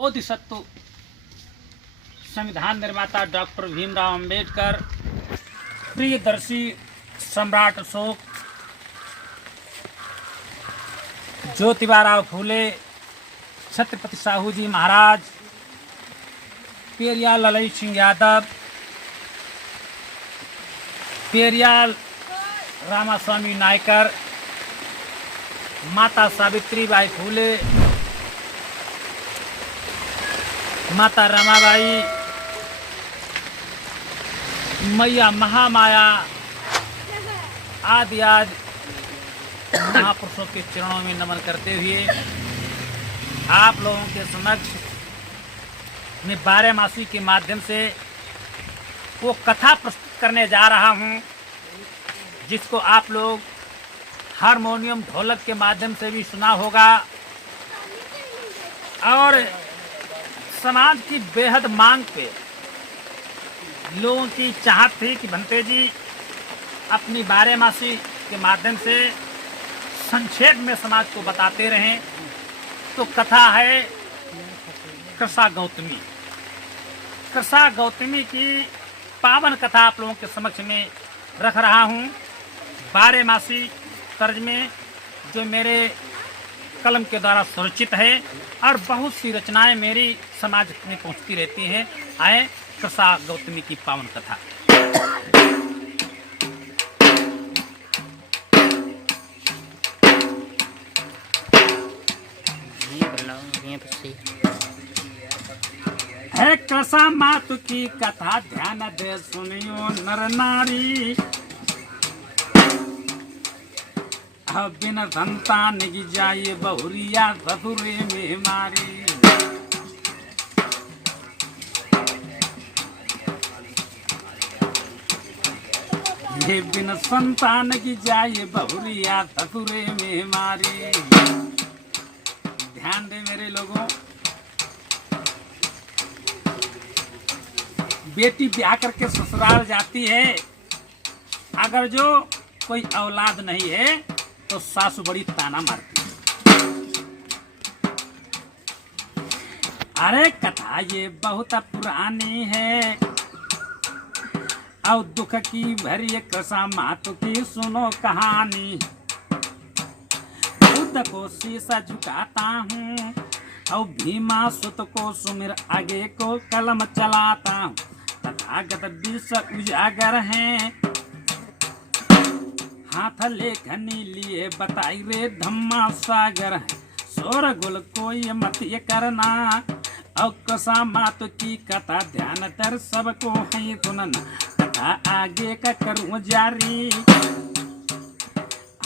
बोधिसत्व संविधान निर्माता डॉक्टर भीमराव अंबेडकर, प्रियदर्शी सम्राट अशोक, ज्योतिबा फूले, छत्रपति साहू जी महाराज, पेरियार ललई सिंह यादव, पेरियार रामास्वामी नायकर, माता सावित्रीबाई फूले, माता रमाबाई, मैया महामाया आदि महापुरुषों के चरणों में नमन करते हुए आप लोगों के समक्ष मैं बारहमासी के माध्यम से वो कथा प्रस्तुत करने जा रहा हूँ, जिसको आप लोग हारमोनियम ढोलक के माध्यम से भी सुना होगा और समाज की बेहद मांग पे लोगों की चाहत थी कि भंते जी अपनी बारहमासी के माध्यम से संक्षेप में समाज को बताते रहें। तो कथा है कृषा गौतमी। कृषा गौतमी की पावन कथा आप लोगों के समक्ष में रख रहा हूँ, बारहमासी तर्ज में, जो मेरे कलम के द्वारा सुरक्षित है और बहुत सी रचनाएं मेरी समाज में पहुंचती रहती हैं। आए कृषा गौतमी की पावन कथा। है कृषा मातु की कथा, ध्यान दे सुनियो नर नारी। बिन संतान की जाए बहुरिया ससुरे में मारी। ये बिन संतान की जाए बहुरिया ससुरे में मारी। ध्यान दे मेरे लोगों, बेटी ब्याह करके ससुराल जाती है, अगर जो कोई औलाद नहीं है तो सासू बड़ी ताना मारती है। अरे कथा ये बहुत पुरानी है और दुख की भरी कृषा मातु की सुनो कहानी। बुद्ध को शीशा झुकाता हूँ और भीमा सुत को सुमिर आगे को कलम चलाता हूँ। तथागत विष उजागर हैं, हाथ लेखनी लिए बताई रे धम्मा सागर है। सोर गुल को ये मत ये करना और कृषा मातु की कथा ध्यान कर सबको है सुनना। कथा आगे का करूँ जारी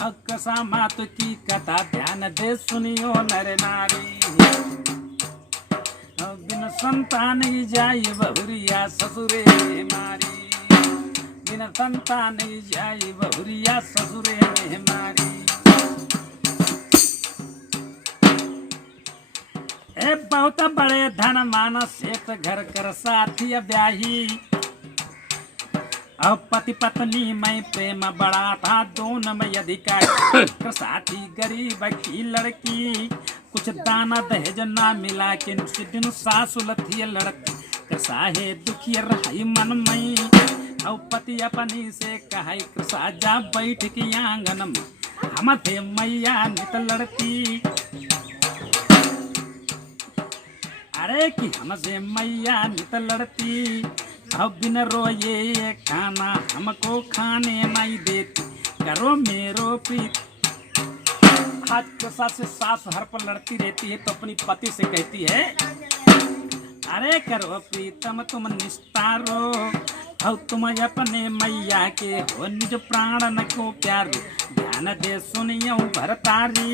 और कृषा मातु की कथा ध्यान दे सुनियो नर नारी। और बिन संतान की जाए बहुरिया ससुरे मारी। बिन संतान की जाए बहुरिया ससुरे में मारी। ए बहुत बड़े धन मानस सेठ घर कर साथी ब्याही। अब पति पत्नी में प्रेम बड़ा था, दोनों में अधिकार। साथी गरीब की लड़की, कुछ दाना दहेज ना मिला कि दिन सासु लथी लड़की। कृषा है दुखी रही मन में और पति अपनी से कहे कृषा जा बैठ की आंगन में हम थे मैया नित लड़ती। अरे कि हमसे मैया नित लड़ती, अब बिन रोए खाना हमको खाने नहीं देती। करो मेरो प्रीत। आज कृषा से सास हर पर लड़ती रहती है तो अपनी पति से कहती है, अरे करो प्रीतम तुम निस्तारो और तुम अपने मैया के हो निज प्राण को प्यारो। ध्यान दे सुनियो भरतारी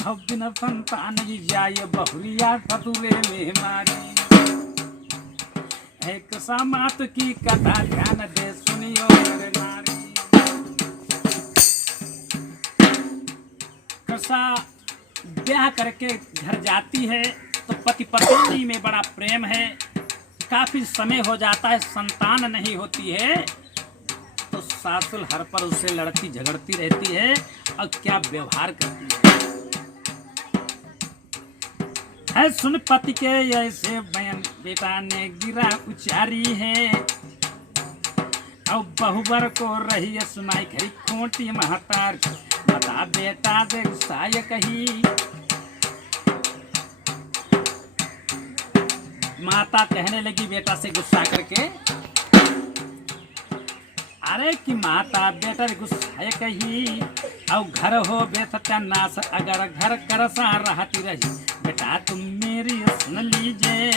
अब बिन संतान की जाए बहुरिया ससुरे में मारी। है कृषा मातु की कथा ध्यान दे सुनियो नर नारी। कृषा ब्याह करके घर जाती है तो पति पत्नी में बड़ा प्रेम है। काफी समय हो जाता है, संतान नहीं होती है तो सासुल हर पर उससे लड़ती झगड़ती रहती है और क्या व्यवहार करती है। है सुन पति के ऐसे बयान बेटा ने गिरा उचारी है। अब बहुबर को रही है सुनाई खरी खोटी महतार बता बेटा दे साय कही। माता कहने लगी बेटा से गुस्सा करके, अरे कि माता बेटा गुस्सा कही अब घर हो बे सत्यानाश अगर घर कर सा रहती रही बेटा तुम मेरी सुन लीजिए।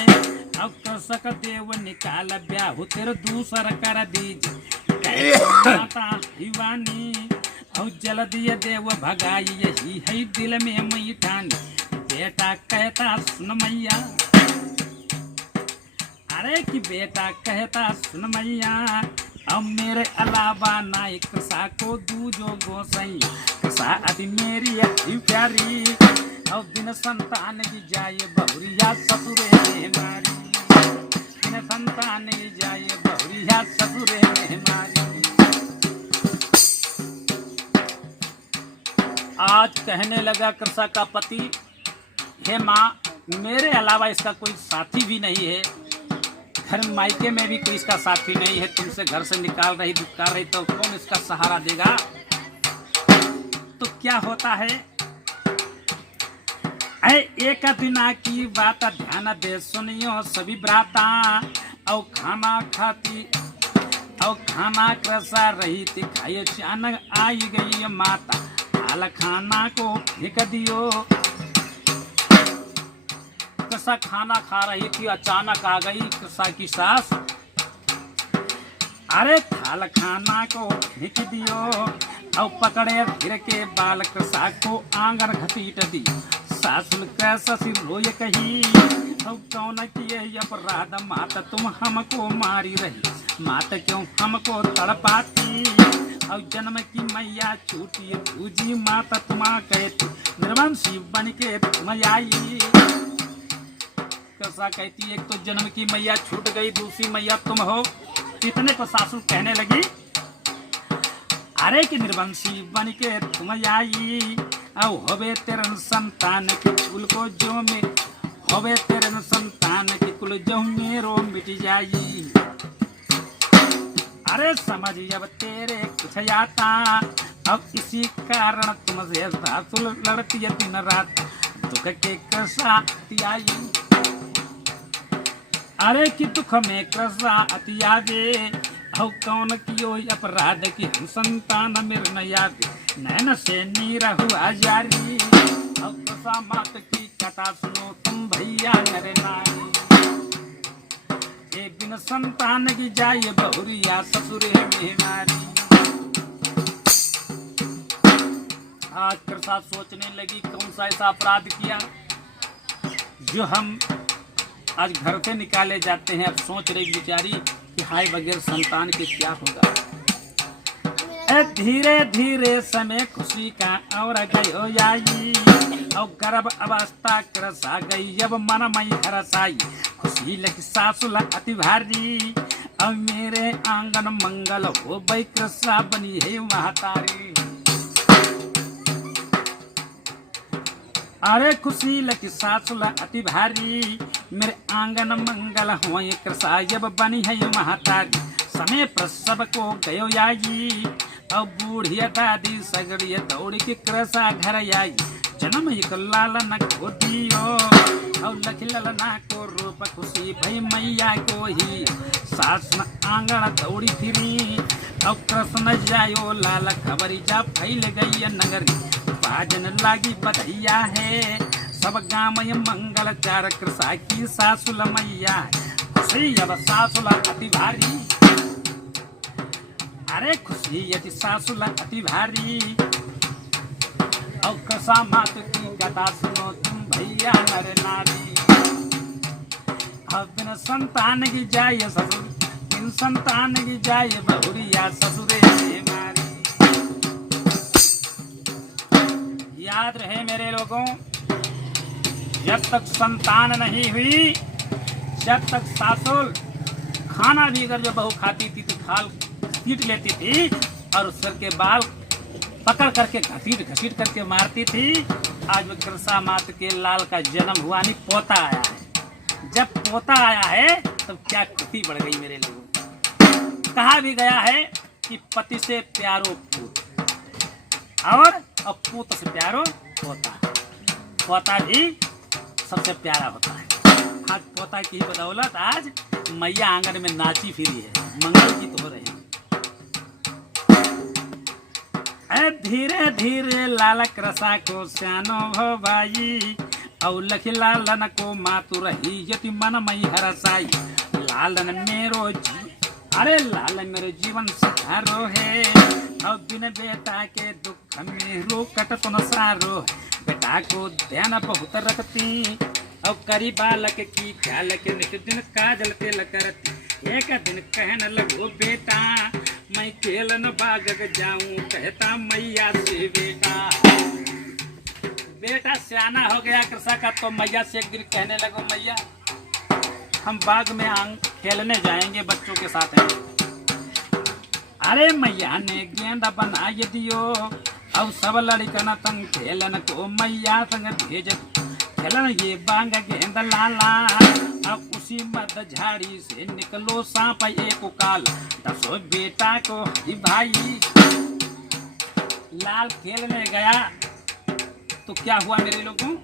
अब तो सकते वो निकाल ब्याह तेरे दूसर कर दीजिए। माता हिवानी और जल दिए देव भगाई यही है दिल में मैठानी बेटा कहता सुन मैया। अरे कि बेटा कहता सुन मैया अब मेरे अलावा नाई कृषा को दूजो गोसाई कृषा अति मेरी अति प्यारी अब बिन संतान की जाए बहुरिया ससुरे में मारी बिन संतान की जाए बहुरिया ससुरे में मारी। आज कहने लगा कृषा का पति, हे माँ मेरे अलावा इसका कोई साथी भी नहीं है, घर मायके में भी कोई इसका साथी नहीं है, तुमसे घर से निकाल रही दुत्कार रही तो कौन इसका सहारा देगा। तो क्या होता है एक दिना की बात ध्यान दे सुनियो सभी ब्राता। और खाना खाती और खाना कृषा रही थी खाई अचानक आई गई माता हाल खाना को फेंक दियो। कृषा खाना खा रही थी अचानक आ गई कृषा की सास, अरे थाल खाना को फेंक दियो और पकड़े फिर के बाल कृषा को आंगन घसीट दी। सासुल कैसा सिर रोय कही अब कौन किए अपराध माता तुम हमको मारी रही माता क्यों हमको तड़पाती और जन्म की मैया छूटी पूजी माता तुम्हारा कहती निर्वंशी बन के तुम आई। कृषा कहती एक तो जन्म की मैया छूट गई दूसरी मैया तुम हो। इतने पर सासू कहने लगी, अरे कि निर्वंशी बन के तुम आई और होवे तेरे संतान के कुल को जो में होवे तेरे संतान के कुल जो मेरो मिट जाई। अरे समझ जब तेरे कुछ आता अब इसी कारण तुमसे सासू लड़ती है दिन रात दुख के कृषा आई। अरे कि दुख में कृषा अति आगे और कौन कियो अपराध की हम संतान मेरे न याद नैन से नीर हुआ जारी। और कृषा मात की कथा सुनो तुम भैया नरे नारी एक दिन संतान की जाए बहुरिया ससुरे में नारी। आज कृषा सोचने लगी कौन सा ऐसा अपराध किया जो हम आज घर से निकाले जाते हैं। अब सोच रही बेचारी कि हाय बगैर संतान के क्या होगा। धीरे धीरे समय खुशी का और गयो आई और गर्भ अवस्था कृषा गई जब मन मई हरसाई खुशी लगी सासुल अति भारी अब मेरे आंगन मंगल हो भाई कृषा बनी है महतारी। अरे खुशी लगी सासुल अति भारी मेरे आंगन मंगल हो कृषा जब बनी है महतारी। समय प्रसव को गयो आई अब बूढ़िया दादी सगड़िया दौड़ के कृषा घर आई जन्म एक लालन को दियो और लख ललना को रूप खुशी भई मैया को ही सास आंगन दौड़ी फिरी और कृष्ण जायो लाल खबरी जा फैल गई नगर बाजन लागी बधैया है सब गाँव मंगल चार कृषा की सासुल मैया खुशी अब सासुल अति भारी। अरे खुशी यदि सासुल अति भारी और कृषा मात की कथा सुनो तुम भैया नर नारी। अब बिन संतान की जाय ससुर बिन संतान की जाय बहुरिया ससुरे से मारी। याद रहे मेरे लोगों जब तक संतान नहीं हुई जब तक सासुल खाना भी अगर जो बहू खाती थी तो खाल घसीट लेती थी और उस सर के बाल पकड़ करके घसीट घसीट करके मारती थी आज वो कृषा मात के लाल का जन्म हुआ, नहीं पोता आया है। जब पोता आया है तब क्या खुशी बढ़ गई मेरे लोगों। कहा भी गया है कि पति से प्यारो पूत और अब पूत से प्यारो पोता। पोता भी सबसे प्यारा होता है। आज पोता की ही बदौलत आज मैया आंगन में नाची फिरी है, मंगल गीत हो रहे हैं। धीरे धीरे लाल कृषा को स्यानो भो भाई, और लखी लालन को मातु रही यति मन मई हरसाई। लालन मेरो अरे लाल मेरे जीवन सुधारो है, और बिन बेटा के दुख में रो कट तो न सारो। बेटा को ध्यान बहुत रखती, और करी बालक की ख्याल के नित दिन काजल तेल करती। एक दिन कहन लगो बेटा मैं केलन बागक जाऊं, कहता मैया से बेटा। बेटा सियाना हो गया कृषा का, तो मैया से एक दिन कहने लगो मैया हम बाग में खेलने जाएंगे बच्चों के साथ हैं। अरे मैया ने गेंदा बना दियो, अब सब लड़कन तंग खेलन को मैया संग भेज। खेलन ये बांग गेंद लाला, अब उसी मद झाड़ी से निकलो सांप एक काल। दसो बेटा को भाई लाल खेलने गया तो क्या हुआ मेरे लोगों।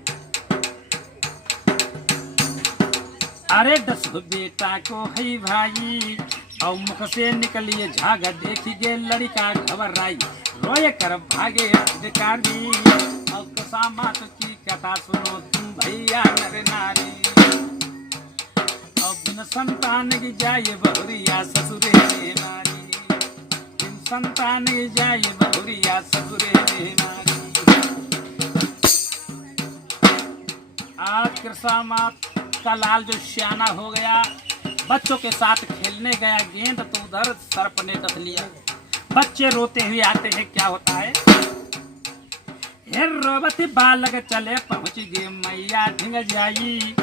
अरे दसो बेटा को है भाई, और मुख से निकलिए झाग देखी गे लड़का घबराई। रोए कर भागे बेकारी, और कृषा मात की कथा सुनो तुम भैया नर नारी। और बिन संतान की जाए बहुरिया ससुरे नारी, बिन संतान की जाए बहुरिया ससुरे नारी। आज कृषा मात का लाल जो सियाना हो गया, बच्चों के साथ खेलने गया, गेंद तो उधर सर्प ने डस लिया। बच्चे रोते हुए आते हैं, क्या होता है। हे रोबती बालक चले पहुंच गए मैया ढिंग जाई,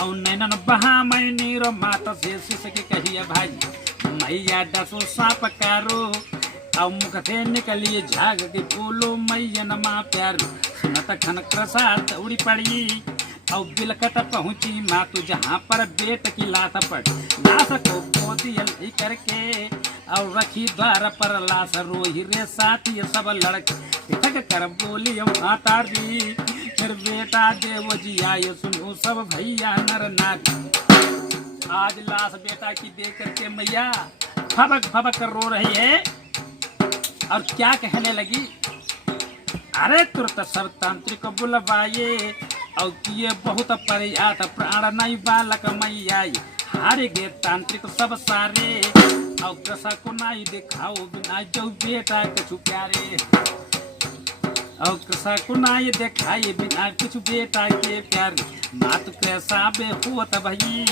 और नैनन बहा मैं नीरो मात से शिश के कहिए भाई। मैया डसो सांप कारो, और मुख से निकलिए झाग के बोलो मैयन माँ प्यारो। सुनत खन कृषा दौड़ी पड़ी, और बिलकत पहुंची मातु जहाँ पर बेट की लाश पड़ी। लाश को पोती करके और रखी द्वार पर लाश, रोही रे साथी सब लड़के ठग कर बोली माता दी। फिर बेटा देव जी आये सुनो सब भैया नर नारी। आज लाश बेटा की देख करके मैया फबक फबक रो रही है, और क्या कहने लगी। अरे तुरंत सब तांत्रिक बुलवाए, और किए बहुत प्रयास प्राण नहीं बालक मैया। हारे गे तांत्रिक सब सारे, और कृषा को नहीं दिखाओ बिना जो बेटा कछु प्यारे। और कृषा को नहीं दिखाई बिना कुछ बेटा के प्यारे। मात कैसा बे होत भई,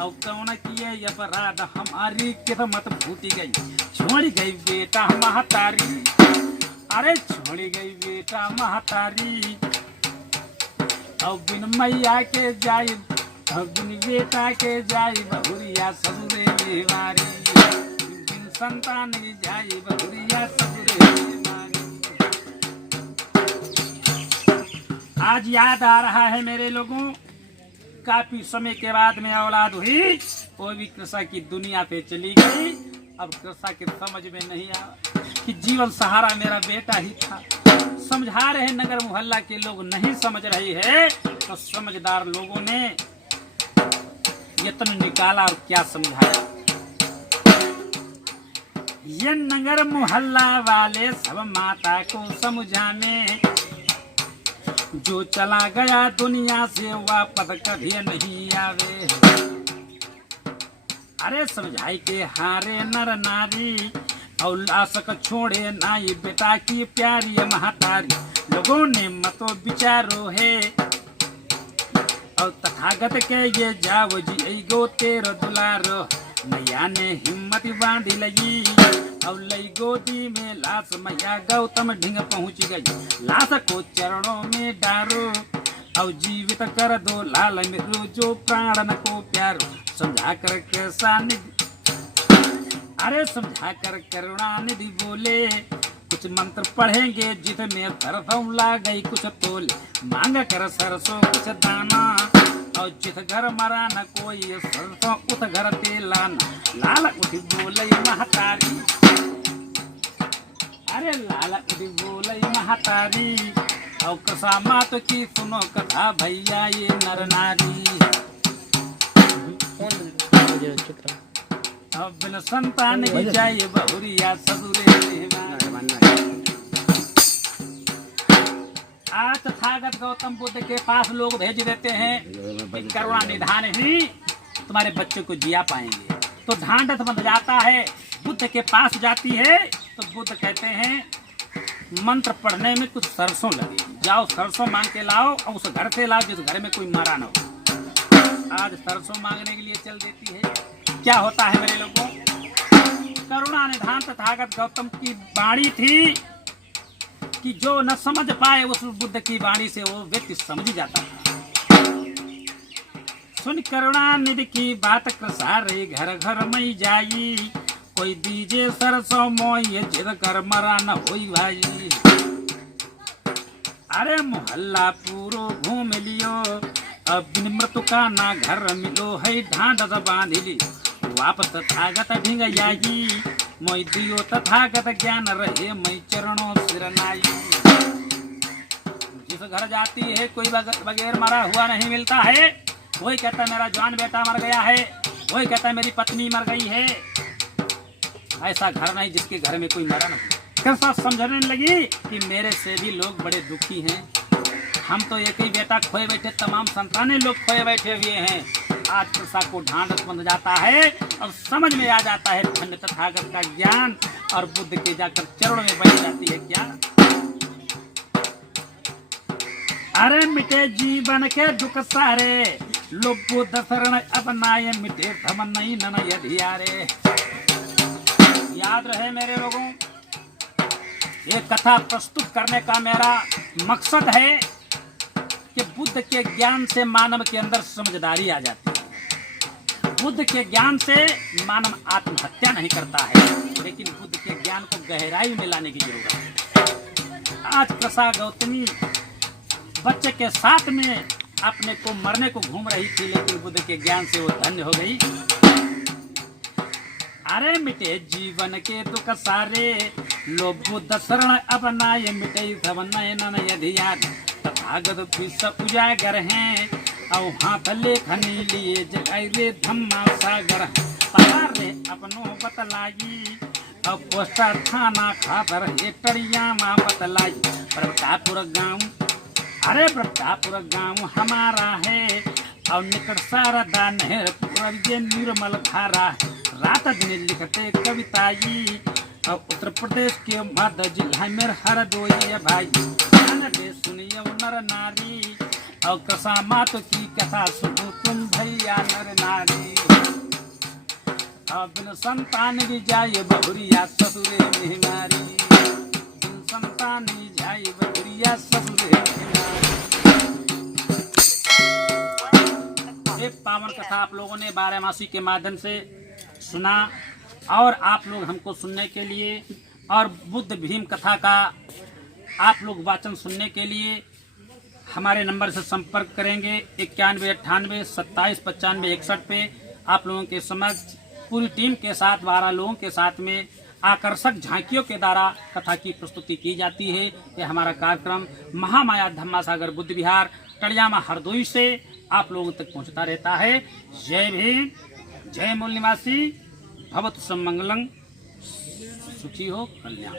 और कौन किए अपराध हमारी किस्मत फूटी गई। छोड़ गई बेटा महतारी, अरे छोड़ गई बेटा महतारी। और बिन मैया के जाई, और बिन बेटा के जाई बहुरिया ससुरे मारी। बिन संतान की जाई बहुरिया ससुरे मारी। आज याद आ रहा है मेरे लोगों, काफी समय के बाद में औलाद हुई, वो भी कृषा की दुनिया पे चली गई। अब कृषा के समझ में नहीं आया कि जीवन सहारा मेरा बेटा ही था। समझा रहे नगर मोहल्ला के लोग नहीं समझ रहे हैं, तो समझदार लोगों ने यत्न निकाला और क्या समझाया। ये नगर मोहल्ला वाले सब माता को समझाने, जो चला गया दुनिया से वापस कभी नहीं आवे। अरे समझाई के हारे नर नारी, और लाशक छोड़े नाई बेटा की प्यारी महतारी। लोगों ने मतो विचारो है, और तथागत के ये जाओ जी गो तेरो दुलारो। मैया ने हिम्मत बांधी लगी, और लई गोदी में लाश मैया गौतम ढिंग पहुंच गई। लाश को चरणों में डारो, और जीवित कर दो लाल मेरू जो प्राण को प्यारो। समझा कर कैसा निधि, अरे समझा कर करुणा निधि बोले, कुछ मंत्र पढ़ेंगे जितने सरसों ला गई कुछ तोल, मांग कर सरसों कुछ दाना, और जित घर मरा न कोई सरसों उत घर तेलाना, लाल उठी बोलई महतारी, अरे लाल उठी बोलई महतारी, और कसा मात की सुनो कथा भैया ये नर नारी। अब बिन संतान की जाए बहुरिया ससुरे। आज तथागत गौतम बुद्ध के पास लोग भेज देते हैं करुणा निधान ही तुम्हारे बच्चे को जिया पाएंगे, तो ढांढस बंध जाता है। बुद्ध के पास जाती है तो बुद्ध कहते हैं मंत्र पढ़ने में कुछ सरसों लगे, जाओ सरसों मांग के लाओ और उस घर से लाओ जिस घर में कोई मरा न हो। आज सरसों मांगने के लिए चल देती है। क्या होता है मेरे लोगों, करुणा निधान तथागत गौतम की वाणी थी कि जो न समझ पाए उस बुद्ध की वाणी से वो व्यक्ति समझ जाता था। सुन करुणा निधि की बात प्रसारे घर घर मई जाई, कोई दीजे सरसों मोय जिद कर मरा न होई भाई। अरे मोहल्ला पूरो घूम लियो, अब बिन मृत्यु का ना घर मिलो है, ढांढस बांध ली वापस तथागत भिंग जाई, मोई दियो तथागत ज्ञान रहे मई चरणों सिरनाई। जिस घर जाती है कोई बगैर मरा हुआ नहीं मिलता है, कोई कहता मेरा जवान बेटा मर गया है, कोई कहता मेरी पत्नी मर गई है। ऐसा घर नहीं जिसके घर में कोई मरा नहीं। कैसा समझने लगी कि मेरे से भी लोग बड़े दुखी हैं, हम तो एक ही बेटा खोए बैठे, तमाम संतानें लोग खोए बैठे हुए हैं। आज प्रसा को ढांढस बंध जाता है और समझ में आ जाता है धन्य तथागत का ज्ञान, और बुद्ध के जाकर चरणों में बैठ जाती है। क्या अरे मिटे जीवन के दुख सारे, लोग बुद्ध शरण अपनाए, मिटे थमन नहीं नन यधियारे। याद रहे मेरे लोगों, ये कथा प्रस्तुत करने का मेरा मकसद है कि बुद्ध के ज्ञान से मानव के अंदर समझदारी आ जाती है। बुद्ध के ज्ञान से मानव आत्महत्या नहीं करता है, लेकिन बुद्ध के ज्ञान को गहराई में लाने की जरूरत है। आज प्रसा गौतमी बच्चे के साथ में अपने को मरने को घूम रही थी, लेकिन बुद्ध के ज्ञान से वो धन्य हो गई। अरे मिटे जीवन के दुख सारे, लो बुद्ध शरण अपनाए, मिटे सब नयन यधियार। तथागत सब उजागर हैं, और हाथ लेखनी लिए जगाई रे धम्मा सागर। पहाड़ रे अपनों बतलाई, और पोस्टर थाना खातर हेटरिया माँ बतलाई। प्रतापुर गाँव, अरे प्रतापुर गाँव हमारा है, और निकट शारदा नहर पूरब ये निर्मल धारा। रात दिन लिखते कविताई, और उत्तर प्रदेश के मध्य जिला में हरदोई भाई। सुनिए नर नारी, और कसा मात की कथा सुनो तुम भैया नर नारी। अब बिन संतान भी जाए बहुरिया ससुरे निहारी, बिन संतान भी जाए बहुरिया ससुरे निहारी। एक पावन कथा आप लोगों ने बारहमासी के माध्यम से सुना, और आप लोग हमको सुनने के लिए और बुद्ध भीम कथा का आप लोग वाचन सुनने के लिए हमारे नंबर से संपर्क करेंगे 91 98 27 95 61 पे। आप लोगों के समक्ष पूरी टीम के साथ 12 लोगों के साथ में आकर्षक झांकियों के द्वारा कथा की प्रस्तुति की जाती है। यह हमारा कार्यक्रम महामाया धम्मासागर बुद्ध विहार टड़ियामा हरदोई से आप लोगों तक पहुंचता रहता है। जय भीम, जय मूल निवासी, भवतु सब मंगलम, सुखी हो कल्याण।